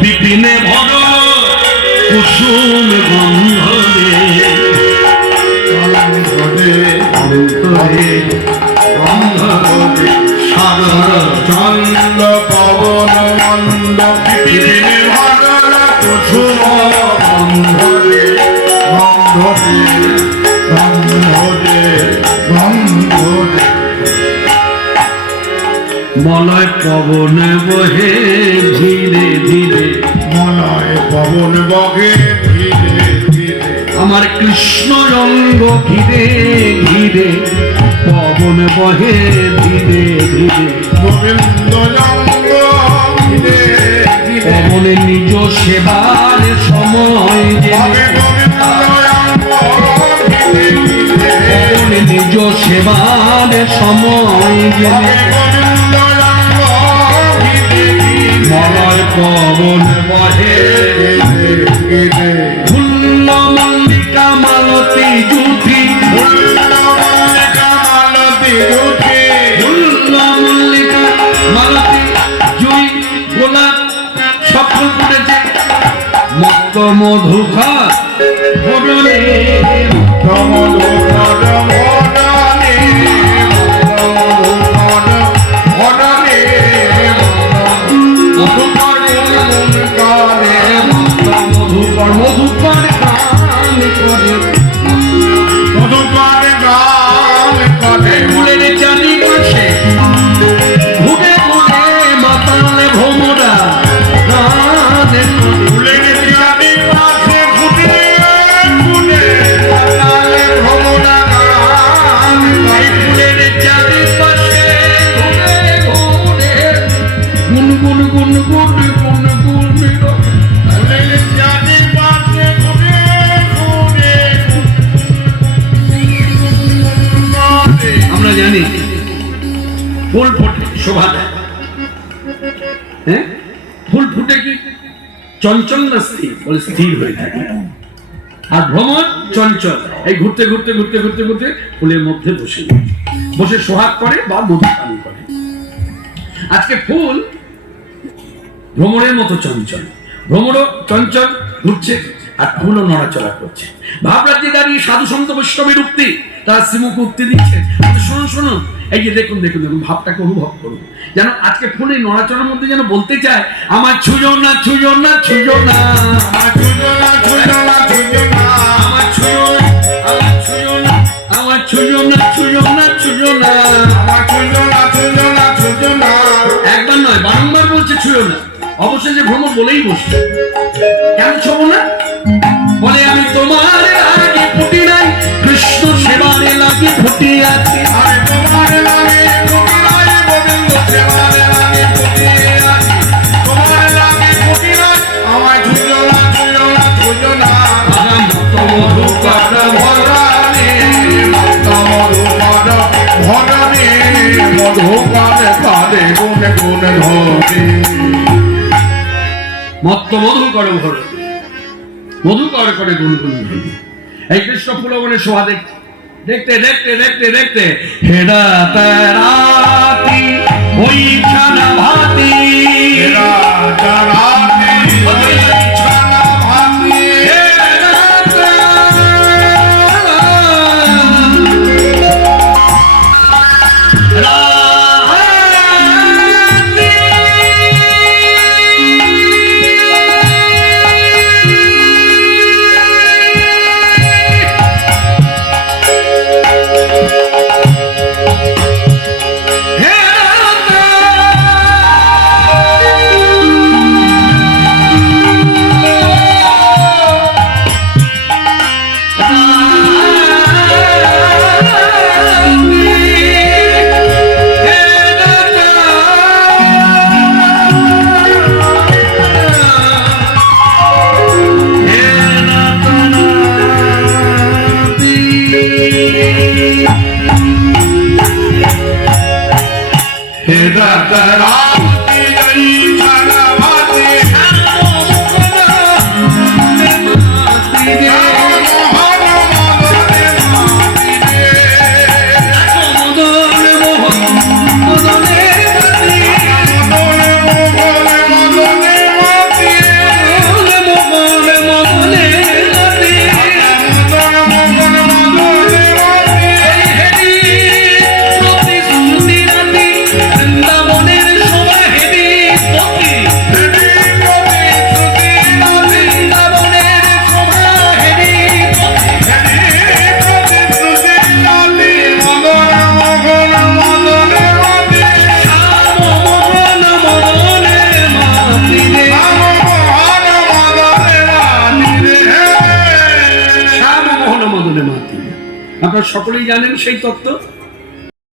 বিপিনে ভর কুসুম গন্ধরে সাগর চন্দ্র পবন মন্দ বিপিনে ভর কুসুম গন্ধরে গন্ধরে গন্ধরে গন্ধরে মলয় পবন বহে ধীরে ধীরে মলয় পবন বহে ধীরে ধীরে আমার কৃষ্ণ রঙ্গ ঘিরে ঘিরে পবন বহে ধীরে ধীরে গোবিন্দ রঙ্গ ঘিরে ঘিরে পবন নিজ সেবার সময় পবন নিজ সেবার সময় মলয় পবন বহে ফুল্ল মল্লিকা মালতী জুথি ফুল্ল মল্লিকা মালতী জুই গোলাপ সব ফুল ফুটেছে মত্ত মধুখা ভরণে মধুকর গান করে মধুকর গান করে ফুলের চারিপাশে ঘুরে ঘুরে মাতালে ভ্রমরা ফুলের চারিপাশে ঘুরে ঘুরে মাতালে ভ্রমরা ফুলের চারিপাশে ঘুরে ঘুরে গুনগুন গুনগুন গুনগুন আমরা জানি ফুল ফুটে শোভা দেয় হ্যাঁ ফুল ফুটে কি চঞ্চল না স্থির বলে স্থির হয়ে থাকে আর ভ্রমণ চঞ্চল এই ঘুরতে ঘুরতে ঘুরতে ঘুরতে ঘুরতে ফুলের মধ্যে বসে বসে সোহাগ করে বা মধু পান করে আজকে ফুল ভ্রমণের মতো চঞ্চল ভ্রমণও চঞ্চল ঘুরছে আর ফুলও নড়াচড়া করছে ভাবরাজ্যে দাঁড়িয়ে সাধু সন্ত বৈষ্ণবের উক্তি তারা শ্রীমুখ উক্তি দিচ্ছে শুনুন শুনুন এই যে দেখুন দেখুন দেখুন ভাবটাকে অনুভব করুন যেন আজকে ফুলের নড়াচড়ার মধ্যে যেন বলতে চায় আমার ছুঁজো না ছুঁজো না ছুঁজো না আমার ছুঁজো না ছুঁজো না ছুঁজো না আমার ছুঁজো না আমার ছুঁজো না আমার ছুঁজো না ছুঁজো না ছুঁজো না আমার ছুঁজো না ছুঁজো না ছুঁজো না একবার নয় বারংবার বলছে ছুঁজো না অবশেষে ভ্রমণ বলেই বসে কেন ছোবো না বলে আমি তোমার আগে ফুটি নাই কৃষ্ণ সেবারে লাগে ফুটি আছে আরে তোমার লাগে ফুটি নাই গোবিন্দ সেবারে লাগে ফুটি আছে তোমার লাগে ফুটি নাই আমায় ছুঁজো না ছুঁজো না ছুঁজো না মত মধু কার ভরানে মত মধু কার ভরানে মধু কার কারে গুণ গুণ ধরে মত্ত মধু কর ভর মধু কর করে গুনগুন এই কৃষ্ণ ফুলবনের শোভা দেখতে দেখতে দেখতে দেখতে হেরা তারাতি ওই ছানা ভাতি হেরা তারাতি ওই ছানা ভাতি আপনারা সকলেই জানেন সেই তত্ত্ব।